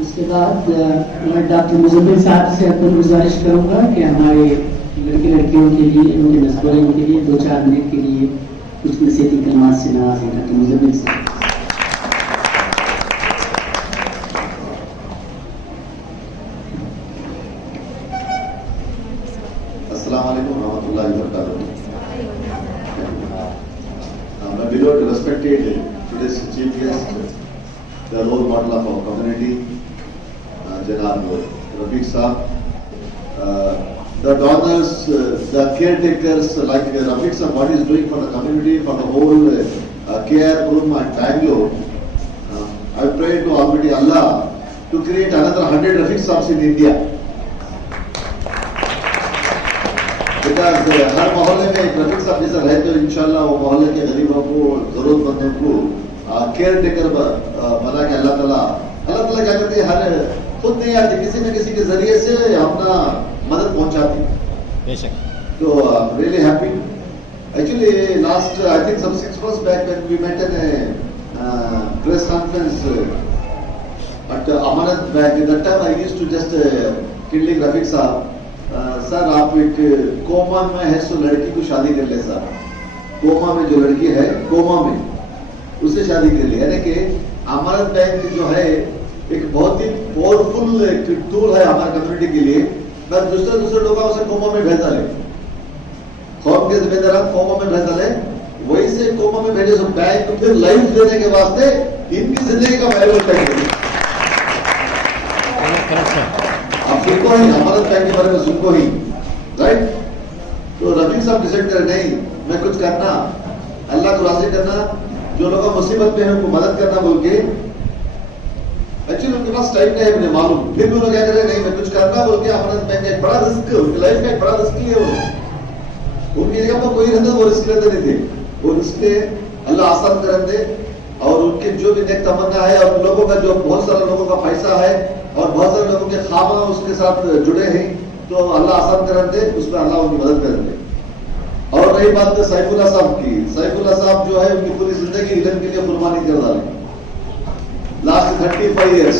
उसके बाद मैं डॉक्टर मुजम्मिल साहब से अपन गुजारिश करूंगा कि हमारे लड़के लड़कियों के लिए, उनके नस्बरों के लिए 2-4 मिनट के लिए कुछ नसीहती कलमात से नवाज हैं डॉक्टर मुजम्मिल साहब। अस्सलाम वालेकुम रहमतुल्लाहि व बरकातहू। My beloved, respected today's chief guest, the role model of our community, Janab Rafiq Saab, the donors, the caretakers like Rafiq Saab, what he is doing for the community, for the whole care room at Bangalore. I pray to Almighty Allah to create another 100 Rafiq Saabs in India. Because हर मोहल्ले में एक रफीक साहब जैसा रहे तो इंशाल्लाह वो मोहल्ले के गरीबों को, जरूरतमंदों को केयर टेकर बना के अल्लाह ताला क्या करते हैं, हर खुद नहीं आती, किसी न किसी के जरिए से अपना मदद पहुंचाती। बेशक। तो really happy. Actually last I think some 6 months back when we met in a press conference at Amanat Bank, that time I used to just kindling Rafiq साहब, सर आप एक कोमा में है सो लड़की को शादी कर ले सर, कोमा में जो लड़की है कोमा में उससे शादी कर ले। यानी कि अमानत बैंक जो है एक बहुत ही पावरफुल टूल है हमारे कम्युनिटी के लिए। मैं दूसरे लोगों से कोमा में भेजा ले, कौम के जिम्मेदार कोमा में भेजा ले, वही से कोमा में भेजे सो बैंक को फिर लाइफ देने के वास्ते इनकी जिंदगी का वैल्यू करेंगे। आप सुनको ही हमारे बैंक के बारे में सुनको ही, राइट? तो रफीक साहब डिसाइड करे नहीं मैं कुछ करना, अल्लाह को राजी करना, जो लोग मुसीबत में है उनको मदद करना बोल के। एक्चुअली उनके पास टाइम नहीं है मुझे मालूम, फिर भी उन्होंने क्या करे नहीं मैं कुछ करना बोल के हमारे बैंक एक बड़ा रिस्क, उनकी लाइफ में एक बड़ा रिस्क लिया वो। उनकी जगह पर कोई रहता वो रिस्क लेते नहीं थे, वो रिस्क अल्लाह आसान कर दे। और उनके जो भी नेक तमन्ना है और लोगों का जो बहुत सारे लोगों का पैसा है और बहुत सारे लोगों के ख्वाब उसके साथ जुड़े हैं, तो अल्लाह आसान कर दे, उसमें अल्लाह उनकी मदद कर दे। और रही बात सैफुल्लाह साहब की, सैफुल्लाह साहब जो है उनकी पूरी जिंदगी इल्म के लिए कुर्बानी कर डाली, लास्ट 35 years।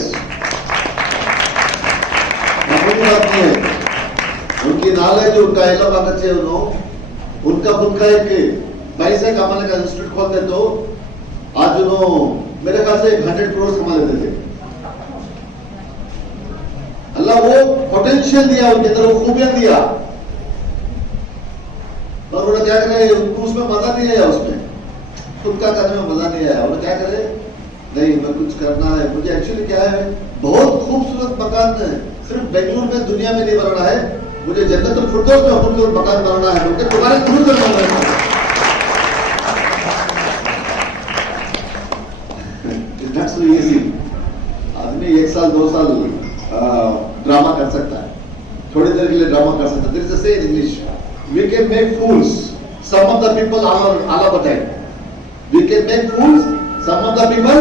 मामूली बात नहीं है, उनकी नॉलेज, उनका इल्म अगर चाहिए उनका खुद का एक पैसे कमाने का इंस्टीट्यूट खोलते तो आज उन्होंने मेरे ख्याल से 100 करोड़ कमा लेते थे। अल्लाह वो पोटेंशियल दिया उनके अंदर, वो खूबियां दिया, और उन्होंने क्या करे उनको उसमें मजा नहीं आया, उसमें खुद का करने में मजा नहीं आया। उन्होंने क्या करे नहीं मैं कुछ करना है मुझे। एक्चुअली क्या है, बहुत खूबसूरत मकान सिर्फ बेंगलुरु में दुनिया में नहीं बनाना है, मुझे जन्नतुल फिरदौस में खूबसूरत मकान बनाना है, उनके तुम्हारे जरूर करना है। आदमी 1 साल 2 साल ड्रामा कर सकता है, थोड़ी देर के लिए ड्रामा कर सकता है। There is a say in English, we can make fools some of the people all of the time. We can make fools some of the people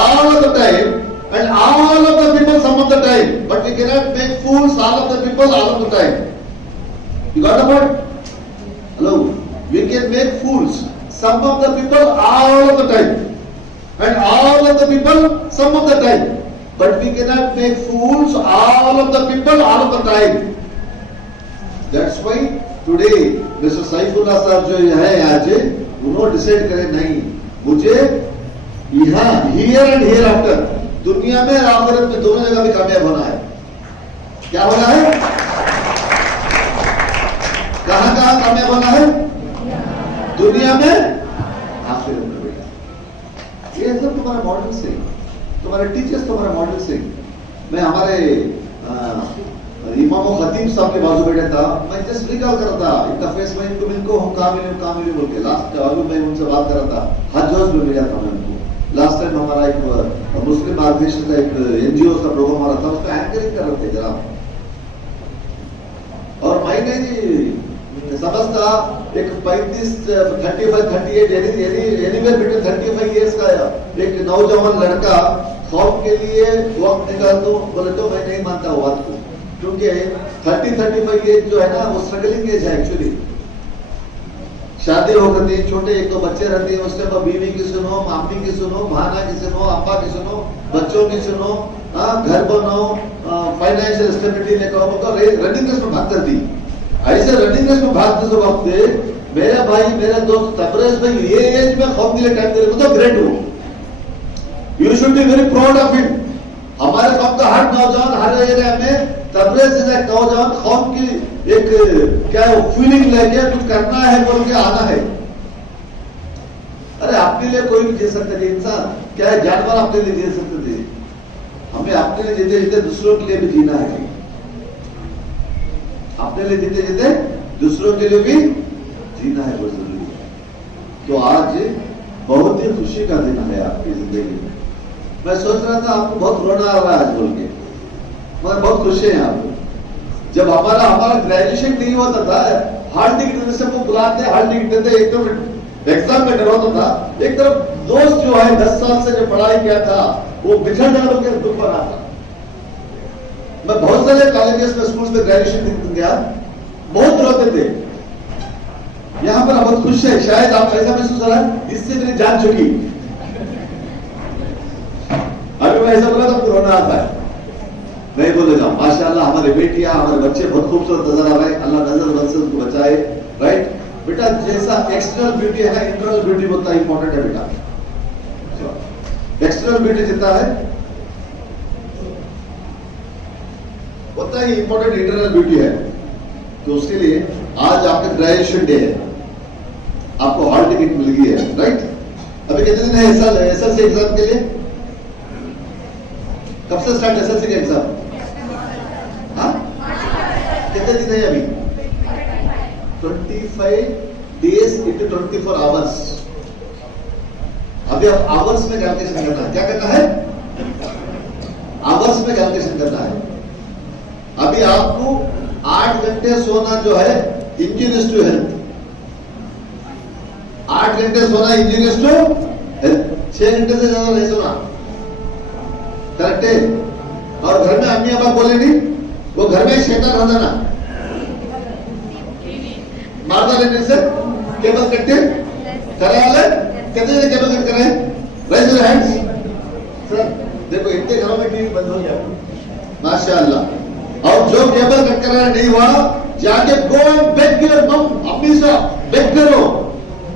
all of the time, and all of the people some of the time, but we cannot make fools all of the people all of the time. You got the point? Hello? We can make fools some of the people all of the time, and all of the people some of the time, but we cannot make fools all of the people all of the time. That's why today Mr. Saifullah साहब जो है आज उन्होंने decide करे नहीं मुझे यहाँ here and hereafter दुनिया में आखिरत में दोनों जगह भी कामयाब होना है। क्या होना है? कहाँ कामयाब होना है? दुनिया में, आखिरत में। ये सब तुम्हारा मॉडल से, तुम्हारे टीचर्स तुम्हारा मॉडल से। मैं हमारे इमाम खतीब साहब के बाजू बैठा था, मैं जस्ट रिकॉल कर रहा था इंटरफेस में इनको हम कामिल बोल के लास्ट अभी मैं उनसे बात कर रहा था, हज में मिला था मैं उनको। लास्ट टाइम हमारा एक मुस्लिम ऑर्गेनाइजेशन का एक एनजीओ का प्रोग्राम आ रहा था, उसका एंकरिंग कर रहे थे जनाब। और मैं नहीं समझता एक 35, 35, 38 एनीवेयर बिटवीन 35 इयर्स का एक नौजवान लड़का कौम के लिए वक्त निकाल दो बोले तो मैं नहीं मानता वो बात को, क्योंकि 30-35 एज जो है ना वो स्ट्रगलिंग एज है एक्चुअली। शादी हो गई, छोटे एक दो बच्चे रहते हैं, उसके बाद बीवी की सुनो, मामी की सुनो, भाना की सुनो, अब्बा की सुनो, बच्चों की सुनो, घर बनाओ, फाइनेंशियल स्टेबिलिटी लेकर तो रनिंग रेस में भागती थी। ऐसे रनिंग रेस में भागते वक्त मेरा भाई मेरा दोस्त तबरेज भाई ये एज में कौम के लिए टाइम दे रहे तो ग्रेट हो, you should be very proud of it. हमारे कौम का हर नौजवान हर एरिया में तबरेज जैसा एक नौजवान कौम की एक क्या फीलिंग लेके कुछ करना है बोल के आना है। अरे अपने लिए कोई भी जी सकते थे, इंसान क्या है, जानवर अपने लिए जी सकते थे, हमें अपने लिए जीते जीते दूसरों के लिए भी जीना है, अपने लिए जीते जीते दूसरों के लिए भी जीना है, बहुत जरूरी है। तो आज बहुत ही खुशी का दिन है आपकी जिंदगी में। मैं सोच रहा था आपको बहुत रोना आ रहा है आज बोल के, मगर बहुत खुशी है आपको। जब हमारा ग्रेजुएशन नहीं होता था, हॉल टिकट से वो बुलाते, हॉल टिकट देते, एक तरफ एग्जाम में डर होता था, एक तरफ दोस्त जो है 10 साल से जो पढ़ाई किया था वो बिछड़ जाने के दुख बना था। मैं बहुत सारे कॉलेजेस में स्कूल्स में ग्रेजुएशन गया, बहुत रोते थे। यहाँ पर बहुत खुश है, शायद आप ऐसा महसूस हो रहा है इससे मेरी जान चुकी। अभी मैं ऐसा बोला तो कोरोना आता है, नहीं बोलेगा माशाल्लाह हमारे बेटियां हमारे बच्चे बहुत खूबसूरत नजर आ रहे हैं, अल्लाह नजर बद से उसको बचाए, राइट बेटा। जैसा एक्सटर्नल ब्यूटी है इंटरनल ब्यूटी उतना इंपॉर्टेंट है बेटा। एक्सटर्नल ब्यूटी जितना है उतना ही इंपॉर्टेंट इंटरनल ब्यूटी है। तो उसके लिए आज आपका ग्रेजुएशन डे है, आपको हॉल टिकट मिल गई है, राइट। अभी कितने दिन है एसएलसी एग्जाम के लिए? कब से स्टार्ट एसएलसी का एग्जाम? कितने दिन है अभी? 25 days into 24 hours। अभी आप आवर्स में कैलकुलेशन करना है, क्या करना है? आवर्स में कैलकुलेशन करना है। अभी आपको 8 घंटे सोना जो है इंजीनियर्स टू हेल्थ, 8 घंटे सोना इंजीनियर्स टू हेल्थ, 6 घंटे से ज्यादा नहीं सोना, करेक्ट है। और घर में अम्मी अब्बा बोले नहीं, वो घर में शैतान हो जाना, मारदा लेने से केबल कट्टे करा ले, कितने ने केबल कट करे? Raise your hands. सर देखो इतने घरों में टीवी बंद हो गया माशाअल्लाह। और जो केबल कट कराना नहीं हुआ जाके गो एंड बेग योर मम, अम्मी से बेग करो,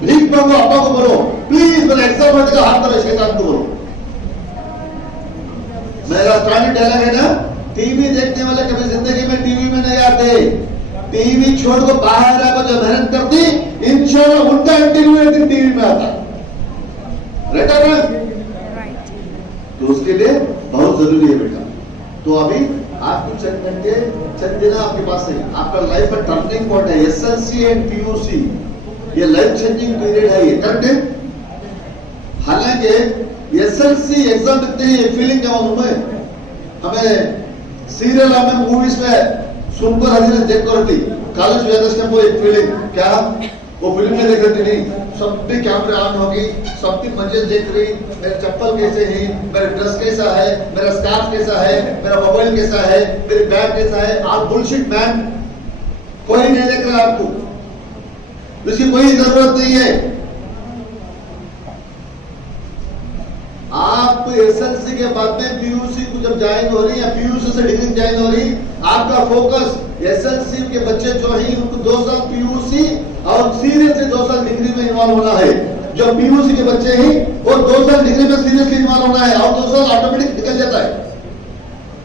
भीख मांगो, अब्बा को बोलो प्लीज मेरा एग्जाम होने का हाथ करो, शैतान को बोलो। मेरा पुरानी डायलॉग है ना, टीवी देखने वाले कभी जिंदगी में टीवी में नहीं आते, टीवी छोड़ को बाहर आकर जो मेहनत करती इंशाल्लाह उनका इंटरव्यू एक दिन टीवी में आता, राइट है ना? तो उसके लिए बहुत जरूरी है बेटा। तो अभी आपको चंद घंटे चंद दिन आपके पास है, आपका लाइफ का टर्निंग पॉइंट है, एसएलसी एंड पीयूसी, ये लाइफ चेंजिंग पीरियड है, ये करेक्ट है। हालांकि एसएलसी एग्जाम इतने ही फीलिंग क्या मालूम है हमें, सीरियल हमें मूवीज में सुनकर हजी देख कर थी, कॉलेज में वो एक फीलिंग क्या, वो फिल्म में देख रही थी नहीं, सबकी कैमरे ऑन होगी, सबकी मंजिल देख रही, मेरे चप्पल कैसे है, मेरा ड्रेस कैसा है, मेरा स्कार्फ कैसा है, मेरा मोबाइल कैसा है, मेरी बैग कैसा है। आप बुलशिट मैन, कोई नहीं देख रहा आपको, इसकी कोई जरूरत नहीं है। आप एसएलसी के बाद में पीयूसी को जब ज्वाइन हो रही है, पीयूसी से डिग्री ज्वाइन हो रही, आपका फोकस एसएलसी के बच्चे जो हैं उनको 2 साल पीयूसी और सीरियसली 2 साल डिग्री में इन्वॉल्व होना है। जो पीयूसी के बच्चे हैं वो 2 साल डिग्री में सीरियसली इन्वॉल्व होना है, और 2 साल ऑटोमेटिक निकल जाता है,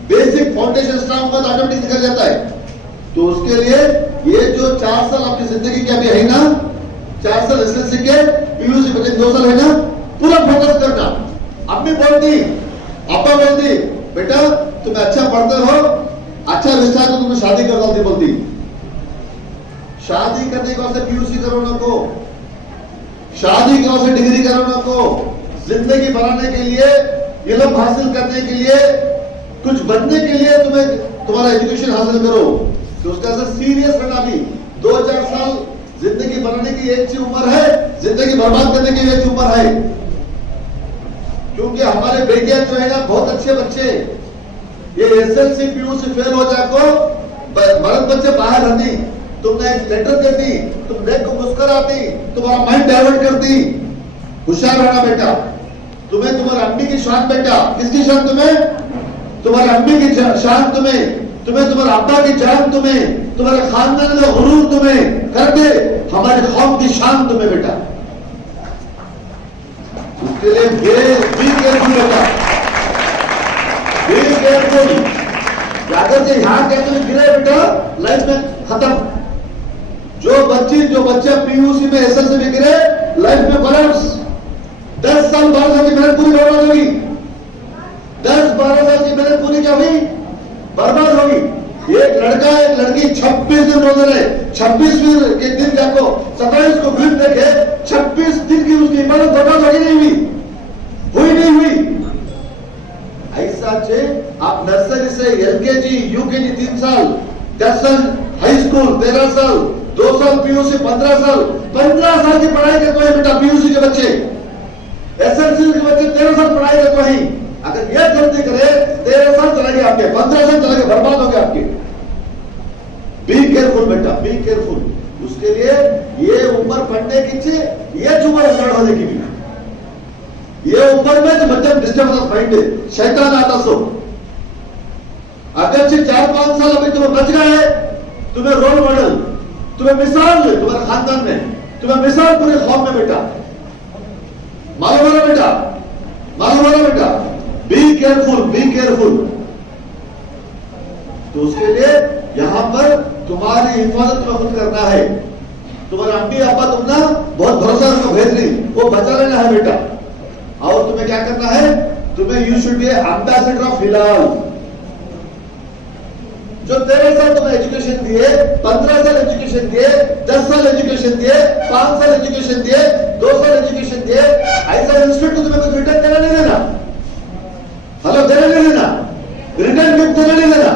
बेसिक फाउंडेशन स्ट्रांग होगा तो ऑटोमेटिक निकल जाता है। तो उसके लिए ये जो 4 साल आपकी जिंदगी के अभी है ना, 4 साल एसएलसी के, पीयूसी बच्चे 2 साल है ना, पूरा फोकस करना। अम्मी बोलती, अब्बा बोलती बेटा तुम अच्छा पढ़ते हो, अच्छा रिश्ता है तो तुम्हें शादी कर डालती, बोलती शादी करने के वास्ते पीयूसी करो ना को, शादी के वास्ते डिग्री करो ना को, जिंदगी बनाने के लिए, इल्म हासिल करने के लिए, कुछ बनने के लिए तुम्हें तुम्हारा एजुकेशन हासिल करो। तो उसका असर सीरियस रहना भी, 2-4 साल जिंदगी बनाने की एक उम्र है, जिंदगी बर्बाद करने की एक उम्र है। क्योंकि हमारे बेटियां जो है ना बहुत अच्छे बच्चे, ये एसएलसी पीयूसी फेल हो जाको मर्द बच्चे बाहर रहती, तुमने एक लेटर देती, तुम देख को मुस्कुरा चक्कर आती, तुम्हारा माइंड डाइवर्ट करती। होशियार रहना बेटा। तुम्हें तुम्हारी अम्मी की शान बेटा, किसकी शान तुम्हें? तुम्हारी अम्मी की शान तुम्हें, तुम्हारे अब्बा की जान तुम्हें, तुम्हारे खानदान का गुरूर तुम्हें कर दे, हमारे कौम की शान तुम्हें बेटा। उसके लिए बी केयरफुल बेटा, बी केयरफुल। अगर से यहाँ कहते हुए गिरे बेटा, लाइफ में खत्म। जो बच्चे पीयूसी में एसएलसी में गिरे, लाइफ में कोलैप्स। 10 साल 12 साल की मेहनत पूरी बर्बाद होगी। 10-12 साल की मेहनत पूरी क्या हुई? बर्बाद होगी। एक लड़का एक लड़की 26 दिन रोजे रहे, 26वें के दिन जाको 27 को फिल्म देखे, 26 दिन की उसकी इबादत बर्बाद होगी नहीं हुई नहीं हुई। ऐसा चे आप नर्सरी से एलकेजी यूकेजी 3 साल, 10 साल हाई स्कूल, 13 साल, 2 साल पीयूसी, 15 साल की पढ़ाई करते हैं बेटा। पीयूसी के बच्चे, एसएलसी के बच्चे 13 साल पढ़ाई करते हैं। अगर ये गलती करे 13 साल चलेंगे आपके, 15 साल चलेंगे, बर्बाद हो गए आपके। बी केयरफुल बेटा, बी केयरफुल। उसके लिए ये उम्र पढ़ने की चे, ये उम्र स्टार्ट होने की भी, ये उम्र में जो बच्चा डिस्टर्ब माइंड है, शैतान आता सो। अगर 4-5 साल अभी तुम्हें बच गए, तुम्हें रोल मॉडल, तुम्हें मिसाल है तुम्हारे खानदान में, तुम्हें मिसाल पूरे कौम में बेटा। मालूम है बेटा, बी केयरफुल, बी केयरफुल। तो उसके लिए यहां पर तुम्हारी हिफाजत तुम्हें खुद करना है। तुम्हारे अम्मी अब्बा तुम ना बहुत भरोसा उनको भेज रही, वो बचा लेना है बेटा। और तुम्हें क्या करना है? तुम्हें you should be ambassador of Hilal. जो 13 साल तुम्हें एजुकेशन दिए, 15 साल एजुकेशन दिए, 10 साल एजुकेशन दिए, 5 साल एजुकेशन दिए, 2 साल एजुकेशन दिए, ऐसा इंस्टीट्यूट को तुम्हें कुछ रिटर्न देना नहीं देना। हेलो, देना नहीं देना, रिटर्न गिफ्ट देना नहीं देना।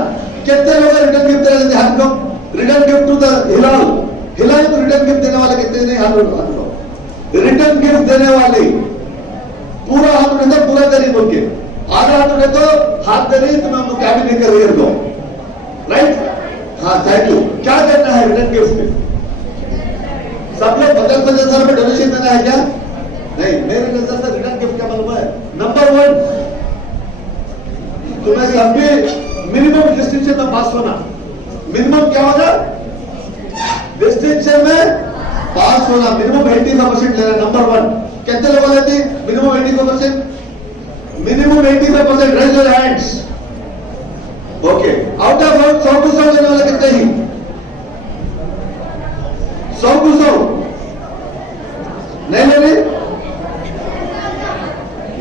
कितने लोग रिटर्न गिफ्ट देना देते? हाथ लो। रिटर्न गिफ्ट टू द हिलाल, हिलाल को रिटर्न गिफ्ट देने वाले कितने नहीं? हाथ लो। रिटर्न गिफ्ट देने वाले पूरा हाथ उठे तो पूरा दे रही बोल के, आधा हाथ उठे तो हाथ दे रही, तुम्हें हम कैबिन करियर दो, राइट? हाँ, थैंक यू। क्या करना है रिटर्न गिफ्ट में? सब लोग 50,000 रुपए डोनेशन देना है क्या? नहीं, मेरे नजर से रिटर्न गिफ्ट क्या मालूम है? नंबर 1, तुम्हें सबके मिनिमम डिस्टिंक्शन में पास होना। मिनिमम क्या होगा? डिस्टिंक्शन में पास होना। मिनिमम 85% लेना, नंबर 1। कितने लोग लेते? Minimum 85%। Minimum 85%, raise your hands. Okay, out of 100 को 100 लेने वाले कितने ही? 100 को 100 नहीं लेने?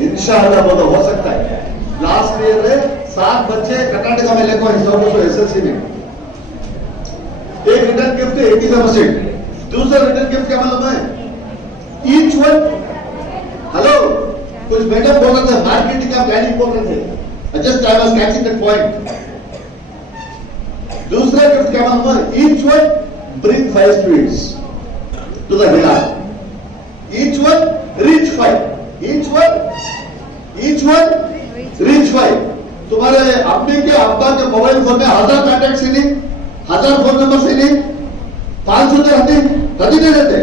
इंशाअल्लाह वो तो हो सकता है। लास्ट ईयर में 7 बच्चे कर्नाटका में लेको 100 को एसएलसी में। एक रिटर्न गिफ्ट है 85%। दूसरा रिटर्न गिफ्ट क्या मालूम है? ईच वन, हेलो, कुछ मैडम बोल रहे थे मार्केटिंग का प्लानिंग बोल रहे थे, just I was catching that point. दूसरा गिफ्ट क्या मालूम है? Each one bring 5 sweets to the हिलाल। Each one reach 5, each one reach 5। तुम्हारे अम्मी के अब्बा के मोबाइल फोन में 1000 कॉन्टैक्ट से नहीं, 1000 फोन नंबर से नहीं, 500 कभी नहीं देते।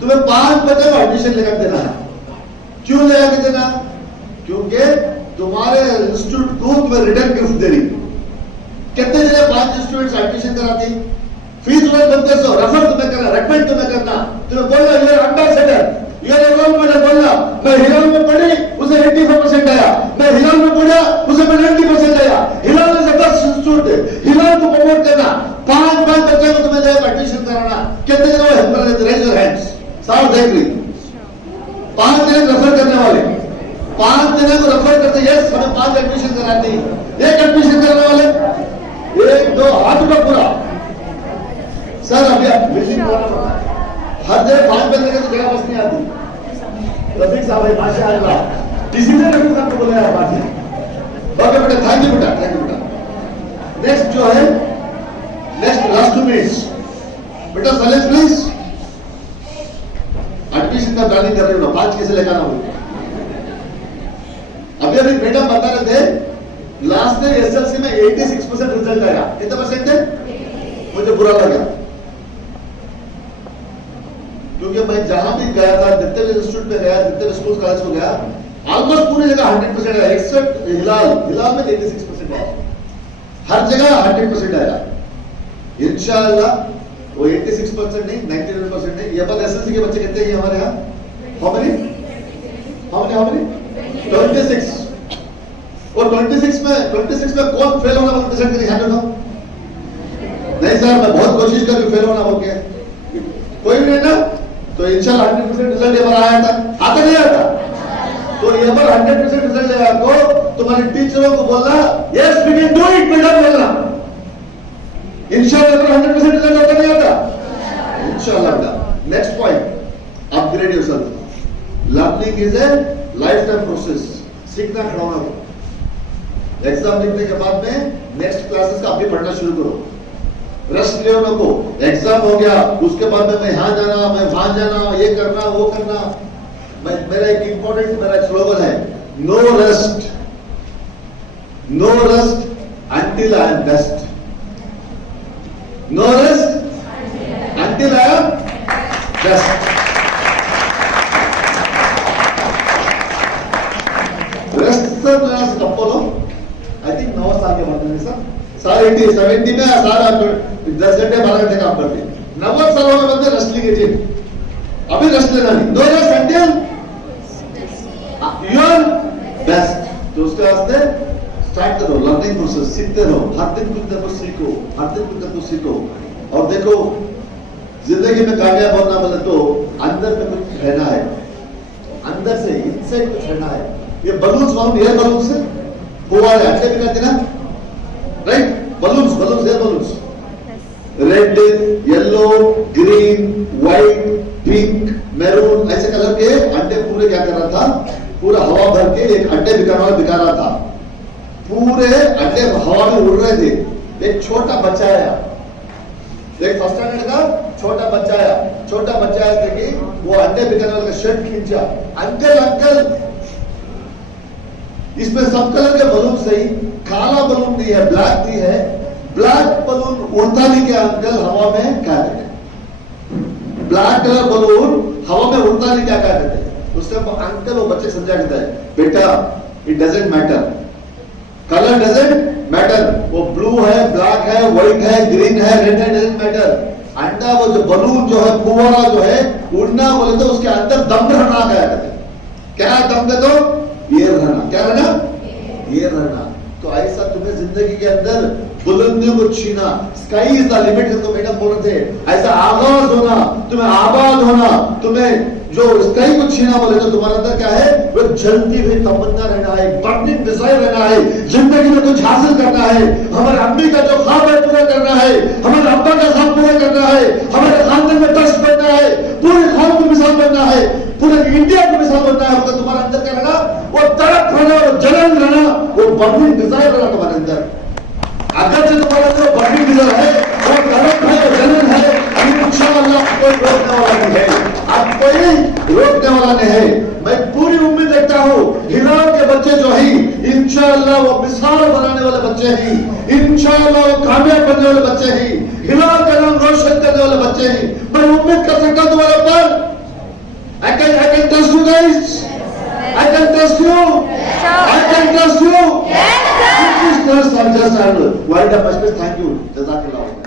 तुम्हें 5 बच्चों को एडमिशन लेकर देना है। क्यों लेकर देना? क्योंकि तुम्हारे इंस्टीट्यूट को तुम्हें रिटर्न गिफ्ट दे रही। कितने जगह 5 स्टूडेंट्स एडमिशन कराती, फीस उन्हें बनते सो, रेफर तुम्हें करना, रेकमेंड तुम्हें करना, तुम्हें बोलना ये एम्बेसडर, ये रोल मॉडल बोलना। मैं हिलाल में पढ़ी, उसे 85% आया। मैं हिलाल में पढ़ा, उसे 90% आया। हिलाल में जबरदस्त इंस्टीट्यूट है, हिलाल को प्रमोट करना। 5 बच्चों को तुम्हें जाकर एडमिशन कराना। कितने जगह हेल्पर लेते? Raise your hands. साफ देख ली। 5 जने रेफर करने वाले, 5 जने को रेफर करते, यस हमें 5 एडमिशन कराती। एक एडमिशन करने वाले 1-2 हाथ उठा पूरा। सर अभी आप बिल्डिंग हर जगह 5 बंदे की जगह बस नहीं आती। रफीक साहब है माशाअल्लाह, किसी ने रफीक साहब को बोला यार बात है। ओके बेटा, थैंक यू बेटा। नेक्स्ट जो है, नेक्स्ट लास्ट 2 मिनट्स बेटा, साइलेंस प्लीज। एडमिशन का प्लानिंग कर रही हूँ, 5 कैसे लेकर आऊँ? अभी मैडम बता रहे थे लास्ट में एसएलसी में 86% रिजल्ट आया। कितना परसेंट है? मुझे बुरा लगा। मैं जहां भी गया था, जितने भी इंस्टीट्यूट में गया, जितने भी स्कूल कॉलेज में गया, ऑलमोस्ट पूरी जगह 100% आया, एक्सेप्ट हिलाल में 86% आया। हर जगह 100% आया। इंशाअल्लाह वो 86% नहीं, 99% नहीं। ये बात एसएससी के बच्चे कितने हैं हमारे यहाँ? How many? 26। और 26 में कौन फेल होना वाला पेशेंट नहीं है? नहीं सर, मैं बहुत कोशिश कर फेल होना हो गया, कोई नहीं ना। तो इंशाल्लाह 100% रिजल्ट ये बार आया था, आता नहीं आता? तो ये बार 100% रिजल्ट ले आया तो तुम्हारे टीचरों को बोलना yes we can do it, बेटा बोलना। इंशाल्लाह 100% रिजल्ट आता नहीं आता? इंशाल्लाह बेटा। Next point, upgrade yourself. Learning is a life time process. सीखना खिलौना को। एग्जाम लिखने के बाद में नेक्स्ट क्लासेस का अभी पढ़ना शुरू करो। रश ले को एग्जाम हो गया, उसके बाद में मैं यहाँ जाना, मैं वहां जाना, ये करना, वो करना। मेरा एक इंपॉर्टेंट मेरा स्लोगन है, no rest until I am best. No rest until I am best. Rest sir तप्पोलो आई थिंक 9 साल के बाद में सर 70 में सारा 10 घंटे 12 घंटे काम करते हैं। 90 सालों में बंदे रेस्ट लीजिए, अभी रेस्ट लेना नहीं। No rest until your best. तो उसके वास्ते स्टार्ट करो लर्निंग प्रोसेस, सीखते रहो, हर दिन कुछ ना कुछ सीखो, हर दिन कुछ ना कुछ सीखो। और देखो जिंदगी में कामयाब होना बोले तो अंदर में कुछ रहना है, अंदर से इनसाइड कुछ रहना है। ये बलून्स मालूम, एयर बलून्स है, हुआ है अच्छे भी कहते ना, right? Balloons air balloons, red, yellow, green, white, pink, maroon, ऐसे कलर के अंडे पूरे क्या कर रहा था, पूरा हवा भर के एक अंडे बिका रहा था। पूरे अंडे हवा में उड़ रहे थे। एक छोटा बच्चा आया, एक फर्स्ट स्टैंडर्ड का छोटा बच्चा आया कि वो अंडे बिकाने वाले का शर्ट खींचा, अंकल इसमें सब कलर के बलून सही, काला बलून नहीं है, ब्लैक नहीं है। ब्लैक बलून उड़ता नहीं क्या अंकल हवा में? क्या कहते? ब्लैक कलर बलून हवा में उड़ता नहीं क्या कहते? उससे अंकल वो बच्चे समझा कहता है, बेटा it doesn't matter, colour doesn't matter. वो ब्लू है, ब्लैक है, व्हाइट है, ग्रीन है, रेड है, डजंट मैटर। अंडा वो जो बलून जो है, फुवारा जो है, उड़ना बोले तो उसके अंदर दम रहना क्या कहते? क्या दम दे दो? ये रहना। क्या रहना? ये रहना। तो ऐसा तुम्हें जिंदगी के अंदर बुलंदियों को छीना, स्काई इज द लिमिट जिसको मैडम बोल रहे थे, ऐसा आगाज होना, तुम्हें आबाद होना, तुम्हें जो स्काई को छीना बोले तो तुम्हारे अंदर क्या है? वो जलती हुई तमन्ना रहना है, बर्निंग डिजायर रहना है, जिंदगी में कुछ हासिल करना है। हमारे अम्मी का जो ख्वाब है पूरा करना है, हमारे अब्बा का ख्वाब पूरा करना है, हमारे खानदान में टच बनना है, पूरे कौम की मिसाल बनना है, पूरे इंडिया की मिसाल बनना है। तो तुम्हारे अंदर क्या रहना? वो तड़प रहना, वो जलन रहना, वो बर्निंग डिजायर रहना तुम्हारे अंदर। अगर से तुम्हारे अंदर बर्निंग डिजायर है, वो तड़प है, वो जलन है, इंशाअल्लाह कोई रोकने वाला नहीं है, अब कोई रोकने वाला नहीं है। मैं पूरी उम्मीद रखता हूँ हिलाल के बच्चे जो है इंशाअल्लाह वो मिसाल बनाने वाले बच्चे हैं, इंशाअल्लाह वो कामयाब बनने वाले बच्चे हैं, हिलाल का नाम रोशन करने वाले बच्चे हैं। मैं उम्मीद कर सकता हूँ तुम्हारे ऊपर। I can trust you guys. I can trust you. I can trust you. Yes, sir. Please trust. I'm just worried about this. Thank you. Jazakallah.